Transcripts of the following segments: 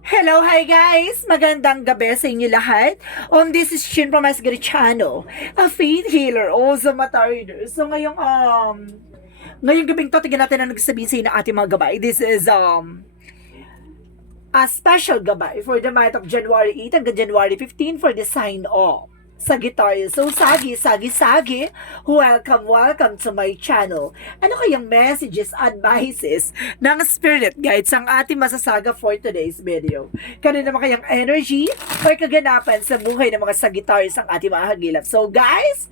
Hello, hi guys! Magandang gabi sa inyo lahat. This is Shin from Asgarichano, a faith healer, also matarder. So ngayong gabing to, tignan natin ang nagsasabihin sa inyo ng ating mga gabay. This is, a special gabay for the month of January 8 hanggang January 15 for the sign of Sagittarius. So, Sagi, welcome to my channel. Ano kayang messages, advices ng spirit guides ang ating masasaga for today's video? Kano naman kayang energy or kaganapan sa buhay ng mga Sagittarius ang ating mga hagilap? So, guys,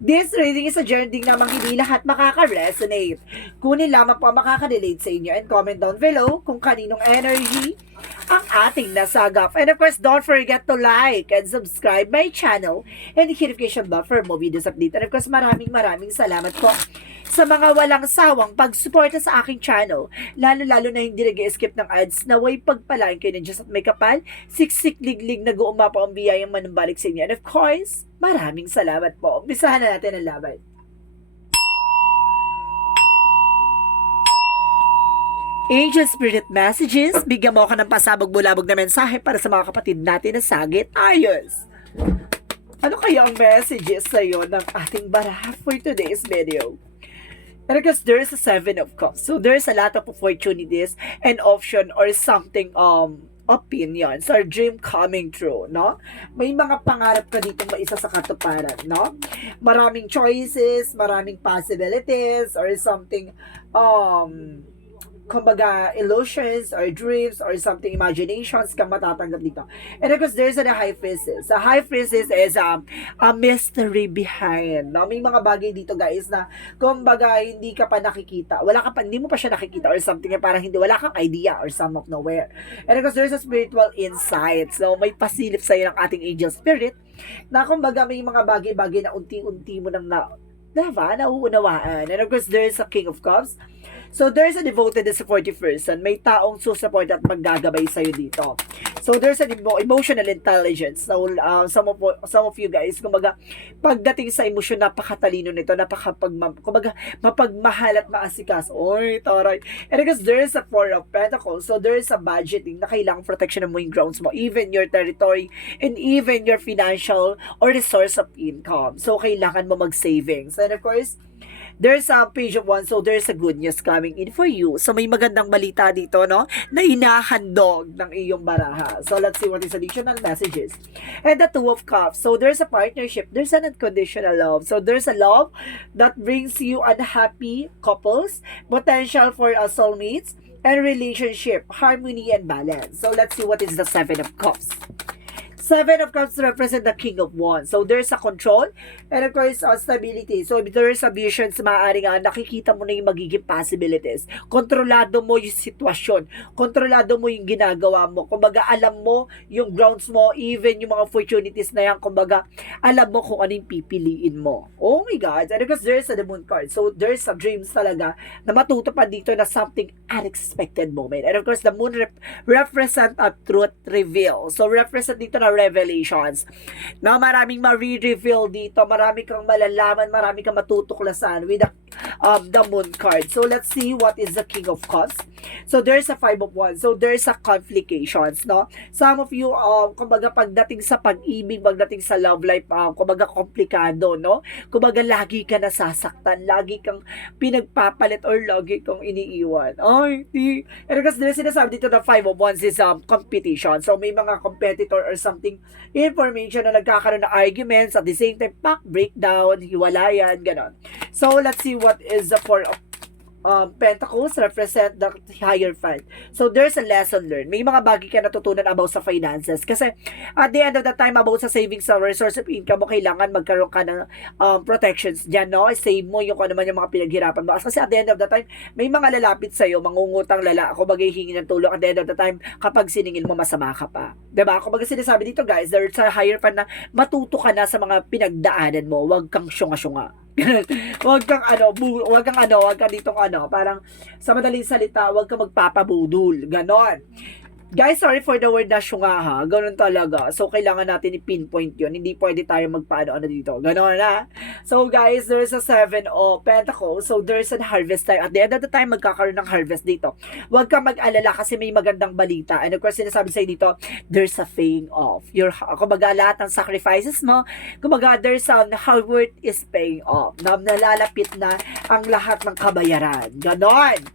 this reading is a journey namang hindi lahat makaka-resonate. Kunin lamang po ang makaka-relate sa inyo and comment down below kung kaninong energy ang ating nasagap. And of course, don't forget to like and subscribe my channel and hit notification bell for more videos update. And of course, maraming salamat po sa mga walang sawang pagsuporta sa aking channel. Lalo na hindi nag-skip ng ads, naway pagpalain kayo ng Diyos at may kapal, siksik liglig nag-uuma po ang biyayang manumbalik sa inyo. And of course, maraming salamat po. Umpisahan na natin ang laban. Angel Spirit Messages, bigyan mo ako ng pasabog-bulabog na mensahe para sa mga kapatid natin na Sagittarius. Ano kaya ang messages sa'yo ng ating baraha for today's video? Because there's a 7 of Cups. So there's a lot of opportunities and option or something opinions or dream coming true, no? May mga pangarap ka dito maisa sa katuparan, no? Maraming choices, maraming possibilities or something kumbaga, illusions or dreams or something, imaginations kang matatanggap dito. And of course, there's a High Priestess. The High Priestess is a mystery behind. No? May mga bagay dito, guys, na kumbaga, hindi ka pa nakikita. Hindi mo pa siya nakikita or something, parang wala kang idea or some of nowhere. And of course, there's a spiritual insight. So, may pasilip sa'yo ng ating angel spirit na kumbaga, may mga bagay-bagay na unti-unti mo nang nauunawaan. And of course, there's a King of Cups. So, there's a devoted and supportive person. May taong susupport at maggagabay sa'yo dito. So, there's an emotional intelligence. So, some of you guys, kumbaga, pagdating sa emosyon, napakatalino nito, kumbaga, mapagmahal at maasikas. Oy, taray. And because there's a Four of Pentacles, so there's a budgeting na kailangang protection mo yung grounds mo, even your territory, and even your financial or resource of income. So, kailangan mo mag-savings. And of course, there's a Page of Wands, so there's a good news coming in for you. So, may magandang balita dito, no? Na inahandog ng iyong baraha. So, let's see what is additional messages. And the Two of Cups. So, there's a partnership. There's an unconditional love. So, there's a love that brings you unhappy couples, potential for a soulmates, and relationship, harmony, and balance. So, let's see what is the Seven of Cups. Seven of Cups represent the King of Wands. So, there's a control and of course, stability. So, if there's a vision, maaari nga nakikita mo na yung magiging possibilities. Kontrolado mo yung sitwasyon. Kontrolado mo yung ginagawa mo. Kumbaga, alam mo yung grounds mo, even yung mga opportunities na yan. Kumbaga, alam mo kung ano yung pipiliin mo. Oh my God. And because there's a the Moon card. So, there's a dreams talaga na matutupad dito na something unexpected moment. And of course, the Moon represent a truth reveal. So, represent dito na revelations. Na maraming ma-reveal dito, marami kang malalaman, marami kang matutuklasan with the Moon card. So, let's see what is the King of Cups. So, there's a Five of Wands. So, there's a complications, no? Some of you, kumbaga, pagdating sa pag-ibig, pagdating sa love life, kumbaga, komplikado, no? Kumbaga, lagi ka nasasaktan, lagi kang pinagpapalit or lagi kang iniiwan. Ay, and kasi sinasabi dito na Five of Wands is competition. So, may mga competitor or something information na nagkakaroon ng arguments at the same time, breakdown, hiwalayan, ganon. So, let's see what is the Four of Pentacles represent the higher fight. So, there's a lesson learned. May mga bagay ka natutunan about sa finances. Kasi, at the end of the time, about sa savings sa resource of income mo, kailangan magkaroon ka ng protections dyan, no? Save mo yung kung ano man yung mga pinaghirapan mo. Kasi at the end of the time, may mga lalapit sa'yo, mangungutang ako maghihingi ng tulong. At the end of the time, kapag siningil mo, masama ka pa. Diba? Kung sinasabi dito, guys, there's a higher fight na matuto ka na sa mga pinagdaanan mo. Huwag kang syunga-syunga. Huwag kang ditong parang sa madaling salita, huwag kang magpapabudol. Ganon. Guys, sorry for the word na syunga ha. Ganun talaga. So, kailangan natin i-pinpoint yun. Hindi pwede tayo magpaano-ano dito. Ganun na. So, guys, there's a 7 of Pentacles. So, there's a harvest time. At the end of the time, magkakaroon ng harvest dito. Huwag ka mag-alala kasi may magandang balita. And of course, sinasabi sa'yo dito, there's a paying off. Kumbaga, lahat ng sacrifices mo, kumbaga, there's a hard work is paying off. Nalalapit na ang lahat ng kabayaran. Ganon.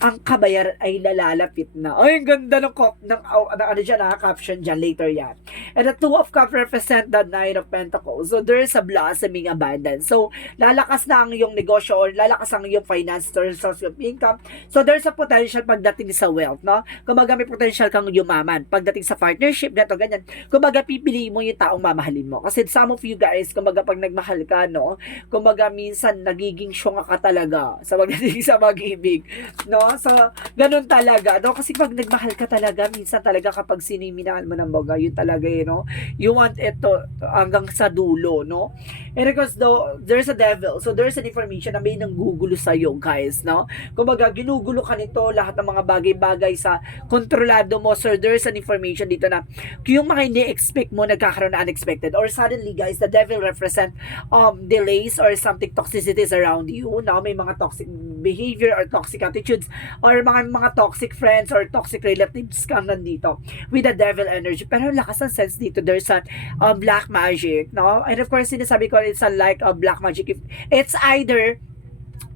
Ang kabayaran ay lalalapit na. Ay, ang ganda ng ano dyan ha, caption dyan, later yan. And the Two of Cups represent the Nine of Pentacles. So, there is a blossoming abundance. So, lalakas na ang iyong negosyo or lalakas ang iyong finance source of income. So, there's a potential pagdating sa wealth, no? Kumbaga, may potential kang yumaman. Pagdating sa partnership, gato, ganyan. Kumbaga, pipiliin mo yung taong mamahalin mo. Kasi some of you guys, kumbaga, pag nagmahal ka, no? Kumbaga, minsan, nagiging syunga ka talaga sa pagdating sa mag-ibig, no? So, ganun talaga, no? Kasi pag nagmahal ka talaga, minsan talaga kapag siniminahal mo ng baga, yun talaga, no? You want it to hanggang sa dulo, no? And because though, there's a devil, so there's an information na may nanggugulo sa'yo, guys, no? Kumbaga, ginugulo ka nito, lahat ng mga bagay-bagay sa kontrolado mo, so there's an information dito na yung mga hindi-expect mo, nagkakaroon na unexpected, or suddenly, guys, the devil represent delays or something toxicities around you, no? May mga toxic behavior or toxic attitudes or mga toxic friends or toxic relatives kang nandito with the devil energy. Pero lakas ng sense dito, there's a black magic, no? And of course, sinasabi ko, it's a like a black magic. It's either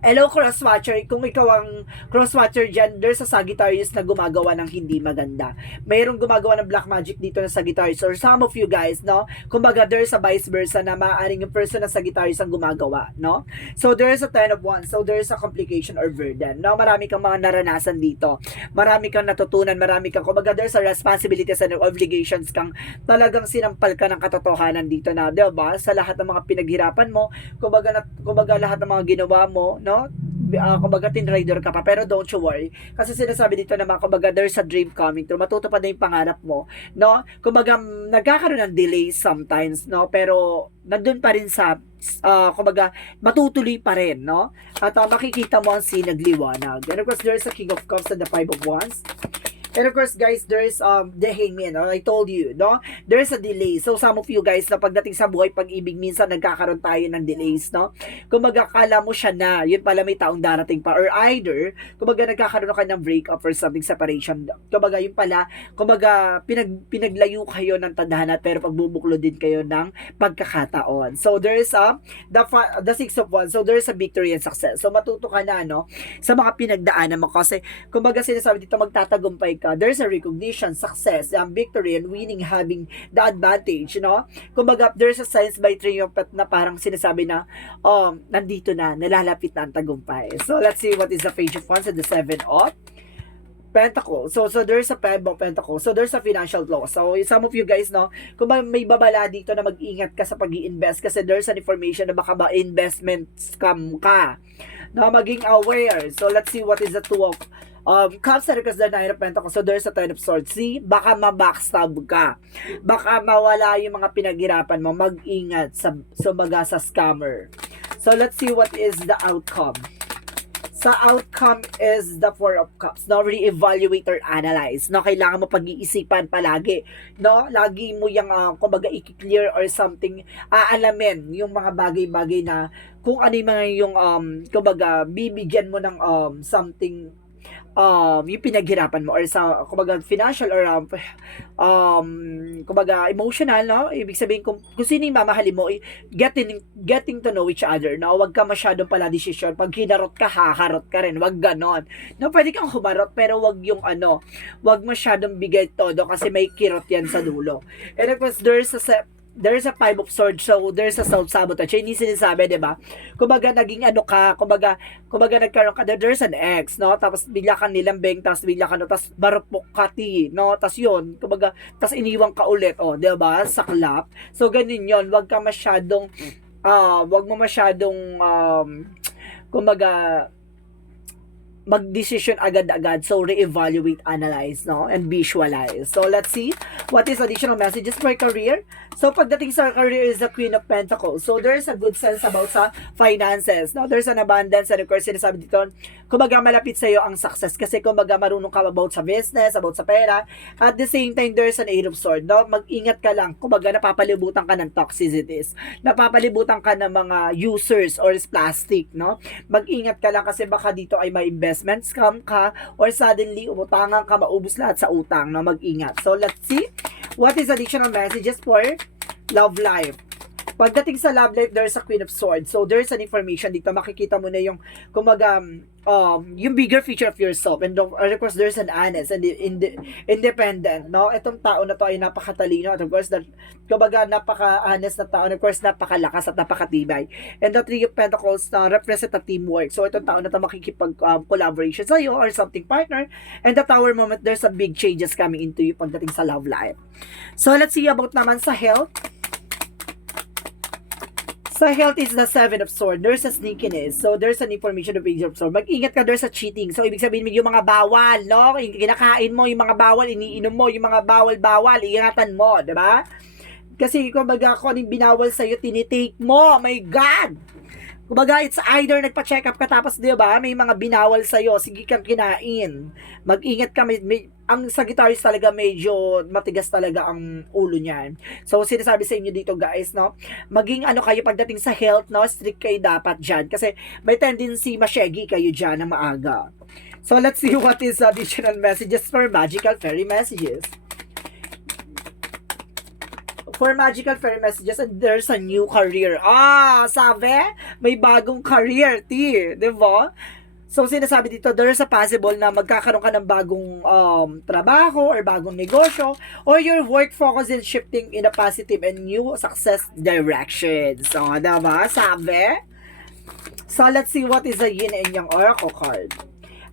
hello, crosswatcher. Kung ikaw ang crosswatcher dyan, there's a Sagittarius na gumagawa ng hindi maganda. Mayroong gumagawa ng black magic dito na Sagittarius. Or some of you guys, no? Kumbaga, there's a vice versa na maaaring yung person na Sagittarius ang gumagawa, no? So, there's a 10 of Wands. So, there's a complication or burden. No? Marami kang mga naranasan dito. Marami kang natutunan. Marami kang, kumbaga, there's a responsibilities and obligations kang talagang sinampal ka ng katotohanan dito na, diba? Sa lahat ng mga pinaghirapan mo, kumbaga lahat ng mga ginawa mo, no? Kumbaga tinrider ka pa, pero don't you worry kasi sinasabi dito naman, kumbaga there's a dream coming true, matutupad na yung pangarap mo, no? Kumbaga nagkakaroon ng delays sometimes, no? Pero nandun pa rin sa kumbaga matutuloy pa rin, no? At makikita mo ang sinagliwanag. And of course there's a King of Cups and the Five of Wands. And of course, guys, there's the hangman. I told you, no? There's a delay. So, some of you guys, na pagdating sa buhay pag-ibig, minsan nagkakaroon tayo ng delays, no? Kumbaga, kala mo siya na, yun pala may taong darating pa. Or either, kumbaga, nagkakaroon ka ng breakup or something, separation. Kumbaga, yun pala, kumbaga, pinaglayo kayo ng tadhana, pero pagbubuklo din kayo ng pagkakataon. So, there's the Six of Wands. So, there's a victory and success. So, matuto ka na, no? Sa mga pinagdaanan mo. Kasi, kumbaga, sinasabi dito, magtatagumpay ka. There's a recognition, success, victory, and winning, having the advantage, no? Kumbaga, there's a signs by triumph na parang sinasabi na, nandito na, nalalapit na ang tagumpay. So, let's see what is the Page of Wands and the Seven of Pentacles. So there's a Five of Pentacles. So, there's a financial loss. So, some of you guys, no, kung may babala dito na mag-ingat ka sa pag-i-invest kasi there's an information na baka ba-investment scam ka. No, maging aware. So, let's see what is the Two of Cups and the Nine of Pentacles. So, there's a Ten of Swords. See? Baka ma-backstab ka. Baka mawala yung mga pinaghirapan mo. Mag-ingat sa scammer. So, let's see what is the outcome. Sa outcome is the Four of Cups. No, re-evaluate or analyze. No, kailangan mo pag-iisipan palagi. No, lagi mo yung, kumbaga, i-clear or something, aalamin yung mga bagay-bagay na kung ano yung mga yung, kumbaga, bibigyan mo ng something, yung pinaghirapan mo or sa kumbaga financial or kumbaga emotional, no? Ibig sabihin kung sino yung mamahalin mo, getting to know each other, no? Wag ka masyadong pala decision. Pag hinarot ka, haharot ka rin. Wag ganon. No, pwede kang humarot pero wag yung wag masyadong bigay todo kasi may kirot yan sa dulo. And of course, there's a Five of Swords, so there's a self-sabotage. Hindi sinasabi, di ba? Kumbaga, naging kumbaga nagkaroon ka, there's an ex, no? Tapos, bigla kang nilambing, tapos bigla ka, no? Tapos, marupok ka, no? Tapos yun, kumbaga, tapos iniwang ka ulit, di ba? Saklap. So, ganun yun. Wag ka masyadong, wag mo masyadong, kumbaga, mag-decision agad-agad. So, re-evaluate, analyze, no? And visualize. So, let's see what is additional messages for career. So, pagdating sa career is the Queen of Pentacles. So, there's a good sense about sa finances, no? There's an abundance. And of course, sinasabi dito, kumbaga malapit sa'yo ang success. Kasi kumbaga marunong ka about sa business, about sa pera. At the same time, there's an Eight of Swords, no? Mag-ingat ka lang. Kumbaga, napapalibutan ka ng toxicities. Napapalibutan ka ng mga users or plastic, no? Mag-ingat ka lang kasi baka dito ay may investment scam ka or suddenly umutangan ka, maubos lahat sa utang, no? Mag-ingat. So, let's see what is additional messages for love life. Pagdating sa love life, there's a Queen of Swords. So, there's an information dito. Makikita mo na yung, kumaga, yung bigger feature of yourself. And of course, there's an honest and independent, no? Itong tao na to ay napakatalino. At of course, kumaga, napaka-honest na tao. And of course, napakalakas at napakatibay. And the Three of Pentacles na represent a teamwork. So, itong tao na to makikipag-collaboration sa iyo or something partner. And the Tower moment, there's a big changes coming into you pagdating sa love life. So, let's see about naman sa health. Sa health is the Seven of Swords. There's a sneakiness. So, there's an information of Page of Swords. Mag-ingat ka, there's a cheating. So, ibig sabihin yung mga bawal, no? Kinakain mo, yung mga bawal, iniinom mo, yung mga bawal-bawal, ingatan mo, diba? Kasi, kumbaga, kung anong binawal sa'yo, tinitake mo. Oh my God! Kumbaga, it's either nagpa-check up ka tapos, di ba, may mga binawal sa'yo, sige kang kinain. Mag-ingat ka, ang Sagittarius talaga medyo matigas talaga ang ulo niyan. So, sinasabi sa inyo dito guys, no, maging ano kayo pagdating sa health, no, strict kayo dapat dyan. Kasi may tendency masyegi kayo dyan na maaga. So, let's see what is additional messages for magical fairy messages. For magical fairy messages, and there's a new career. Sabi, may bagong career, di ba? So, sinasabi dito, there's a possible na magkakaroon ka ng bagong trabaho or bagong negosyo or your work focus is shifting in a positive and new success direction. So, diba? Sabi? So, let's see what is a yin and yang oracle card.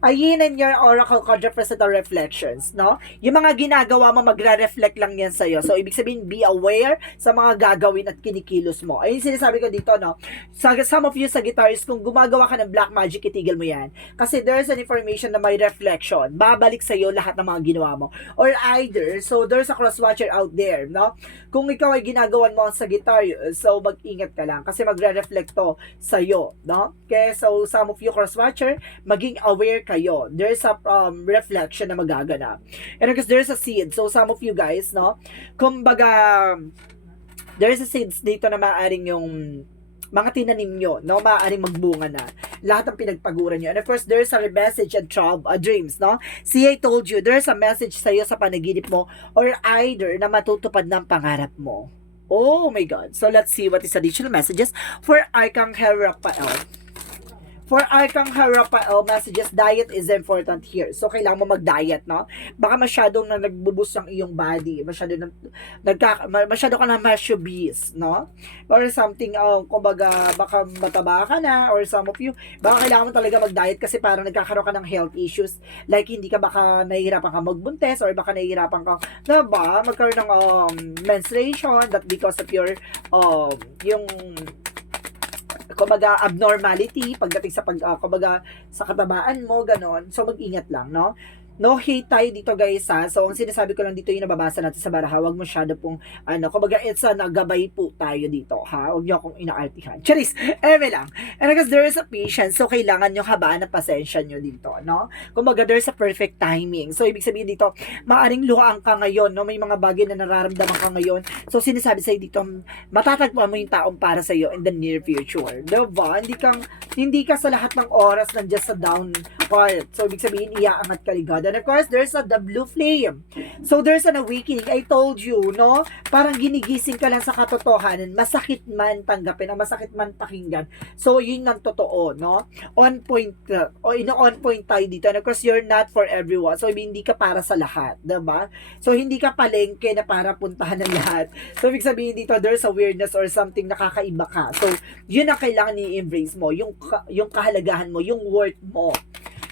A yin and your oracle card represent the reflections, no? Yung mga ginagawa mo, magre-reflect lang yan sa'yo. So, ibig sabihin, be aware sa mga gagawin at kinikilos mo. Ayun sinasabi ko dito, no? Some of you Sagittarius, kung gumagawa ka ng black magic, itigil mo yan. Kasi there's an information na may reflection. Babalik sa'yo lahat ng mga ginawa mo. Or either, so there's a cross-watcher out there, no? Kung ikaw ay ginagawan mo ang Sagittarius, so mag-ingat ka lang. Kasi magre-reflect to sa'yo, no? Okay, so some of you cross-watcher, maging aware kayo. There's a reflection na magaganap. And because there's a seed. So, some of you guys, no? Kumbaga, there's a seeds dito na maaaring yung mga tinanim nyo, no? Maaaring magbunga na. Lahat ng pinagpaguran nyo. And of course, there's a message and dreams, no? See, I told you, there's a message sa'yo sa panaginip mo or either na matutupad ng pangarap mo. Oh my God. So, let's see what is additional messages for Archangel Raphael. For Archangel Raphael messages, diet is important here. So, kailangan mo mag-diet, no? Baka masyadong na nagbubus ang iyong body. Masyado ka na masyobis, no? Or something, kumbaga, baka mataba ka na, or some of you, baka kailangan mo talaga mag-diet kasi parang nagkakaroon ka ng health issues. Like, hindi ka baka nahihirapan ka magbuntes, or baka nahihirapan ka, diba? Magkaroon ng menstruation, that because of your, yung kumbaga abnormality pagdating sa kumbaga sa katabaan mo, ganon. So mag-ingat lang, no? No hate tayo dito guys ha. So ang sinasabi ko lang dito yung nababasa natin sa baraha, wag masyado pong kumbaga it's a nagabay po tayo dito ha. Wag niyo akong inaartihan. Charis, lang. And because there is a patience, so kailangan niyo habaan ng pasensya niyo dito, no? Kumbaga there's a perfect timing. So ibig sabihin dito, maaring luhaan ka ngayon, no? May mga bagay na nararamdaman ka ngayon. So sinasabi sa'yo dito, matatagpuan mo yung taong para sa'yo in the near future. Diba? Hindi ka sa lahat ng oras nandiyan sa down part. So ibig sabihin, iaangat ka ligado. And of course, there's the blue flame. So, there's an awakening. I told you, no? Parang ginigising ka lang sa katotohanan. Masakit man tanggapin, o masakit man pakinggan. So, yun ang totoo, no? On point, on point tayo dito. And of course, you're not for everyone. So, hindi ka para sa lahat, diba? So, hindi ka palengke na para puntahan ng lahat. So, ibig sabihin dito, there's a weirdness or something na kakaiba ka. So, yun ang kailangan i-embrace mo. Yung kahalagahan mo, yung worth mo.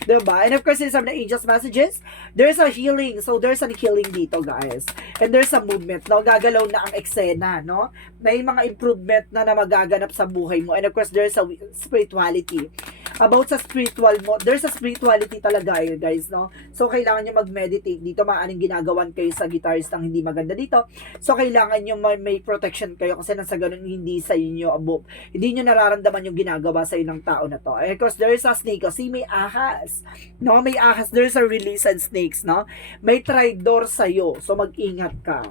Diba? And of course, in some of the angels messages, there's a healing. So, there's a healing dito, guys. And there's a movement, no? Gagalaw na ang eksena, no? May mga improvement na magaganap sa buhay mo. And of course, there's a spirituality. About sa spiritual mo, there's a spirituality talaga, guys, no? So, kailangan nyo mag-meditate dito. Maaaring ginagawan kayo sa guitarist ng hindi maganda dito. So, kailangan nyo may protection kayo kasi nasa ganun hindi sa inyo above. Hindi nyo nararamdaman yung ginagawa sa inang tao na to. And of course, there's a snake. Kasi may ahas. No? May ahas. There's a release and snakes, no? May traitor sa'yo. So, mag-ingat ka.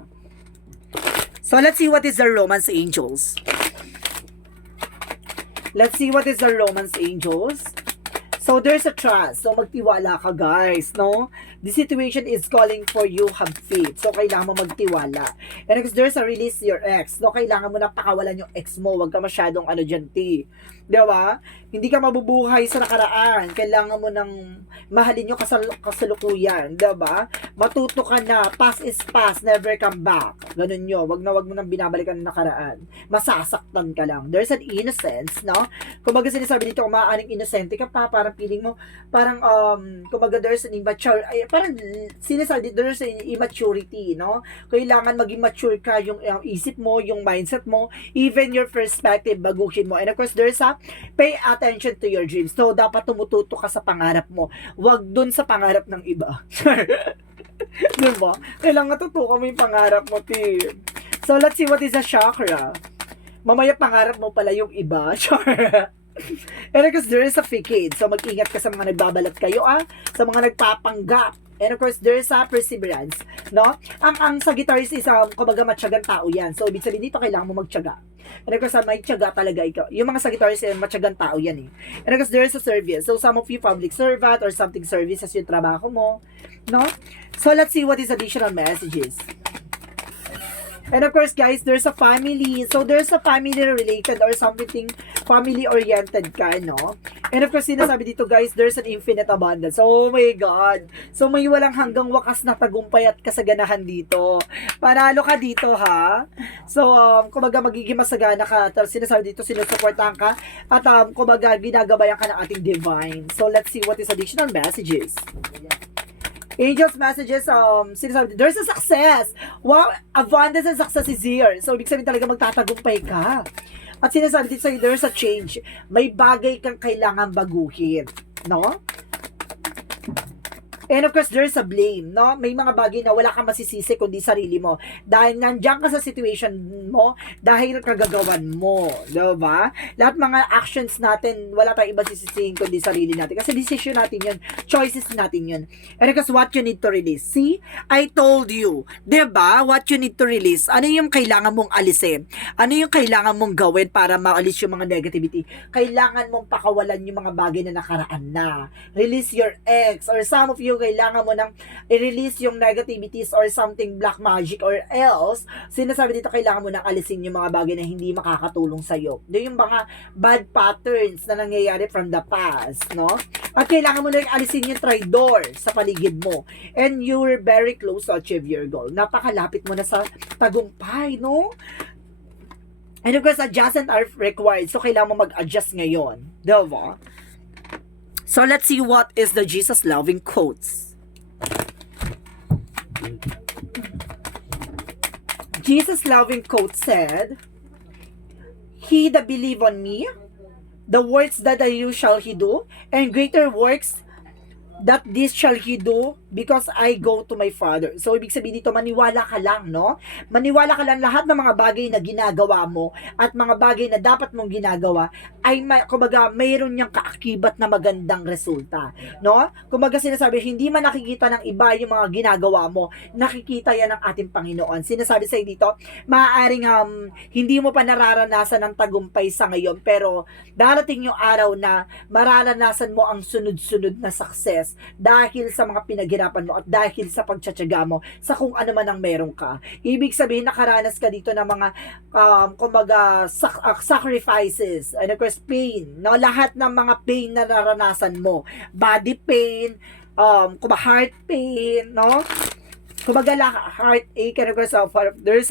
So, let's see what is the romance angels. Let's see what is the romance angels. So, there's a trust. So, magtiwala ka, guys, no? The situation is calling for you, have faith. So, kailangan mo magtiwala. And because there's a release your ex, no? Kailangan mo na pakawalan yung ex mo. Huwag ka masyadong ti. Diba? Hindi ka mabubuhay sa nakaraan. Kailangan mo nang mahalin yung kasalukuyan. Diba? Matuto ka na. Past is past. Never come back. Ganun yun. Wag mo nang binabalikan ng nakaraan. Masasaktan ka lang. There's an innocence, no? Kumbaga sinasabi dito, maaaring innocente ka pa. Parang feeling mo, parang, kumbaga there's an immature, parang sinasabi dito, there's an immaturity, no? Kailangan maging mature ka yung isip mo, yung mindset mo, even your perspective, baguhin mo. And of course, there's a pay attention to your dreams. So, dapat tumututo ka sa pangarap mo. Huwag dun sa pangarap ng iba. Diba? Kailangan tutukan mo yung pangarap mo, team. So, let's see what is a chakra. Mamaya pangarap mo pala yung iba. And of course, there is a facade. So, mag-ingat ka sa mga nagbabalat kayo, sa mga nagpapanggap. And of course, there's a perseverance, no? Ang Sagittarius is, kumbaga, matyagang tao yan. So, ibig sabihin dito, kailangan mo magtyaga. And of course, may tyaga talaga ikaw. Yung mga Sagittarius, matyagang tao yan, eh. And of course, there's a service. So, some of you public servant or something services yung trabaho mo, no? So, let's see what is additional messages. And of course, guys, there's a family. So, there's a family related or something family-oriented ka, no? And of course, sinasabi dito, guys, there's an infinite abundance. Oh my God. So, may walang hanggang wakas na tagumpay at kasaganahan dito. Panalo ka dito, ha? So, kumbaga, magiging masagana ka. Sinasabi dito, sinusuportahan ka. At, kumbaga, ginagabayan ka ng ating divine. So, let's see what is additional messages. Angels messages, sinasabi, there's a success. Wow, abundance and success is here. So, ibig sabihin talaga magtatagumpay ka. At sinasabi dito sa'yo, there's a change. May bagay kang kailangan baguhin. No? And of course, there's a blame, no? May mga bagay na wala kang masisisi kundi sarili mo. Dahil nandiyan ka sa situation mo, dahil kagagawan mo. Diba? Lahat mga actions natin, wala tayong iba sisisihin kundi sarili natin. Kasi decision natin yun. Choices natin yun. And of course, what you need to release. See? I told you. Diba? What you need to release. Ano yung kailangan mong alisin? Ano yung kailangan mong gawin para maalis yung mga negativity? Kailangan mong pakawalan yung mga bagay na nakaraan na. Release your ex. Or some of you, kailangan mo nang i-release yung negativities or something black magic or else, sinasabi dito kailangan mo nang alisin yung mga bagay na hindi makakatulong sa'yo. Yung mga bad patterns na nangyayari from the past, no? At kailangan mo nang alisin yung traitor sa paligid mo. And you're very close to achieve your goal. Napakalapit mo na sa tagumpay, no? And of course, adjustment are required. So, kailangan mo mag-adjust ngayon. Diba? So, let's see what is the Jesus-loving quotes. Jesus-loving quote said, He that believe on me, the works that I do shall he do, and greater works that this shall he do because I go to my Father. So, ibig sabihin dito, maniwala ka lang, no? Maniwala ka lang lahat ng mga bagay na ginagawa mo at mga bagay na dapat mong ginagawa ay, kumbaga, mayroon niyang kaakibat na magandang resulta, no? Kumbaga, sinasabi, hindi man nakikita ng iba yung mga ginagawa mo, nakikita yan ng ating Panginoon. Sinasabi sa'yo dito, maaaring hindi mo pa nararanasan ng tagumpay sa ngayon, pero darating yung araw na mararanasan mo ang sunod-sunod na success dahil sa mga pinaghirapan mo at dahil sa pagtsatsaga mo sa kung ano man ang meron ka. Ibig sabihin, nakaranas ka dito ng mga kumbaga sacrifices and of course pain, no? Lahat ng mga pain na naranasan mo, body pain, heart pain, no? Kumbaga heartache and of course there's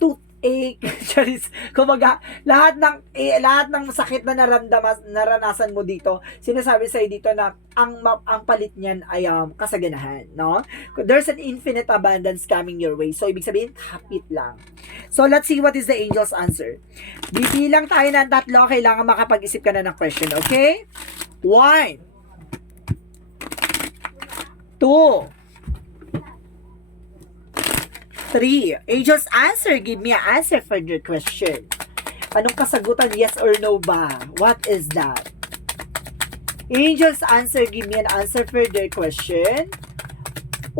tooth ache, charis, kumbaga, lahat ng sakit na naranasan mo dito, sinasabi sa'yo dito na ang palit niyan ay kasaganahan, no? There's an infinite abundance coming your way. So, ibig sabihin, kapit lang. So, let's see what is the angel's answer. Bibilang tayo ng 3, kailangan makapag-isip ka na ng question, okay? 1, 2, 3. Angel's answer. Give me an answer for your question. Anong kasagutan? Yes or no ba? What is that? Angel's answer. Give me an answer for your question.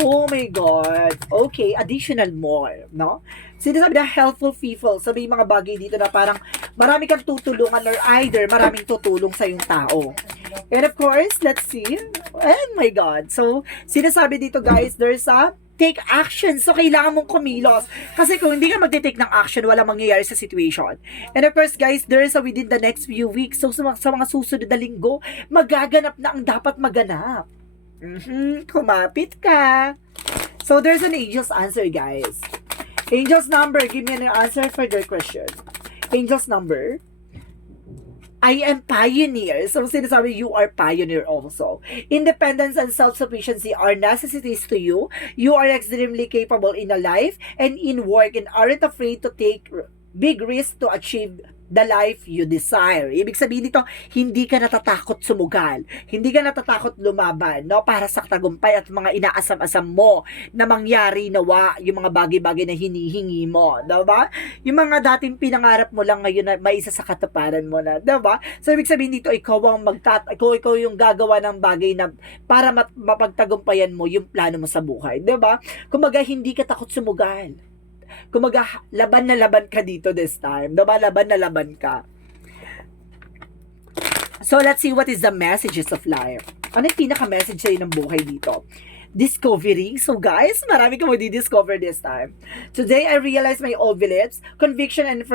Oh my God. Okay, additional more, no? Sinasabi na helpful people. Sabi yung mga bagay dito na parang marami kang tutulungan or either maraming tutulong sa yung tao. And of course, let's see. Oh my God. So, sinasabi dito guys, there's a take action. So, kailangan mong kumilos. Kasi kung hindi ka magte-take ng action, wala mangyayari sa situation. And of course, guys, there is a within the next few weeks. So, sa mga susunod na linggo, magaganap na ang dapat maganap. Kumapit ka. So, there's an angel's answer, guys. Angel's number. Give me an answer for their question. Angel's number. I am pioneer. So, sinasabi, you are pioneer also. Independence and self-sufficiency are necessities to you. You are extremely capable in a life and in work and aren't afraid to take big risks to achieve the life you desire. Ibig sabihin nito, hindi ka natatakot sumugal. Hindi ka natatakot lumaban, no? Para sa tagumpay at mga inaasam-asam mo na mangyari nawa yung mga bagay-bagay na hinihingi mo. Diba? Yung mga dating pinangarap mo lang ngayon na may isa sa katuparan mo na. Diba? So, ibig sabihin dito, ikaw yung gagawa ng bagay na para mapagtagumpayan mo yung plano mo sa buhay. Diba? Kumbaga, hindi ka takot sumugal. Kumaga, laban na laban ka dito this time. Diba? Laban na laban ka. So, let's see what is the messages of life. Ano yung pinaka-message sa'yo ng buhay dito? Discovering. So, guys, marami ka mag-discover this time. Today, I realize my old beliefs, conviction, and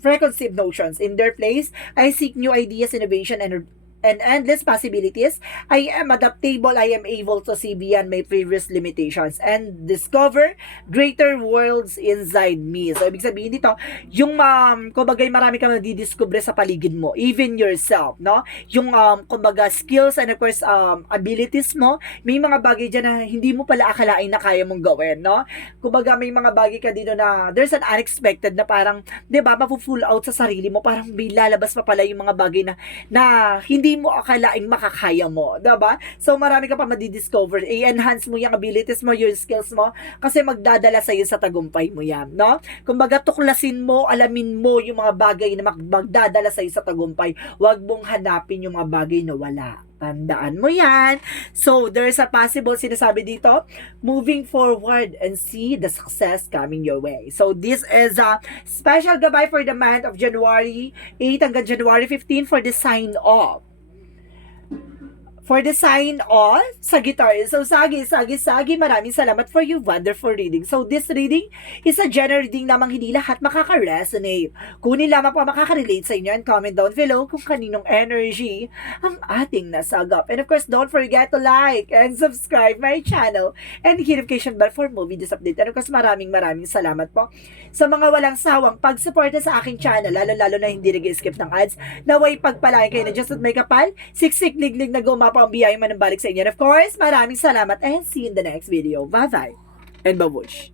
preconceived notions. In their place, I seek new ideas, innovation, and endless possibilities. I am adaptable. I am able to see beyond my previous limitations and discover greater worlds inside me. So, ibig sabihin dito, yung, kumbaga, marami kang nadidiscover sa paligid mo, even yourself, no? Yung, kumbaga, skills and, of course, abilities mo, may mga bagay dyan na hindi mo pala akalain na kaya mong gawin, no? Kumbaga, may mga bagay ka dito na there's an unexpected na parang, di ba, mapu-full out sa sarili mo, parang lalabas pa pala yung mga bagay na hindi mo akalaing makakaya mo, diba? So, marami ka pa madidiscover. I-enhance mo yung abilities mo, yung skills mo, kasi magdadala sa'yo sa tagumpay mo yan, no? Kumbaga, tuklasin mo, alamin mo yung mga bagay na magdadala sa'yo sa tagumpay. Huwag mong hanapin yung mga bagay na wala. Tandaan mo yan. So, there's a possible, sinasabi dito, moving forward and see the success coming your way. So, this is a special gabay for the month of January 8 hanggang January 15 for the sign off. For the sign off sa guitar. So, Sagi, maraming salamat for your wonderful reading. So, this reading is a general reading lamang, hindi lahat makaka-resonate. Kunin lamang pa makaka-relate sa inyo and comment down below kung kaninong energy ang ating nasagap. And of course, don't forget to like and subscribe my channel and hit notification bell for more videos update. And of course, maraming salamat po sa mga walang sawang pagsuporta sa aking channel, lalo na hindi nag-skip ng ads. Naway pagpalain kayo na Diyos at may kapal, siksik liglig na gumapa ang biyayang manambalik sa inyo. And of course, maraming salamat and see you in the next video. Bye-bye and babush!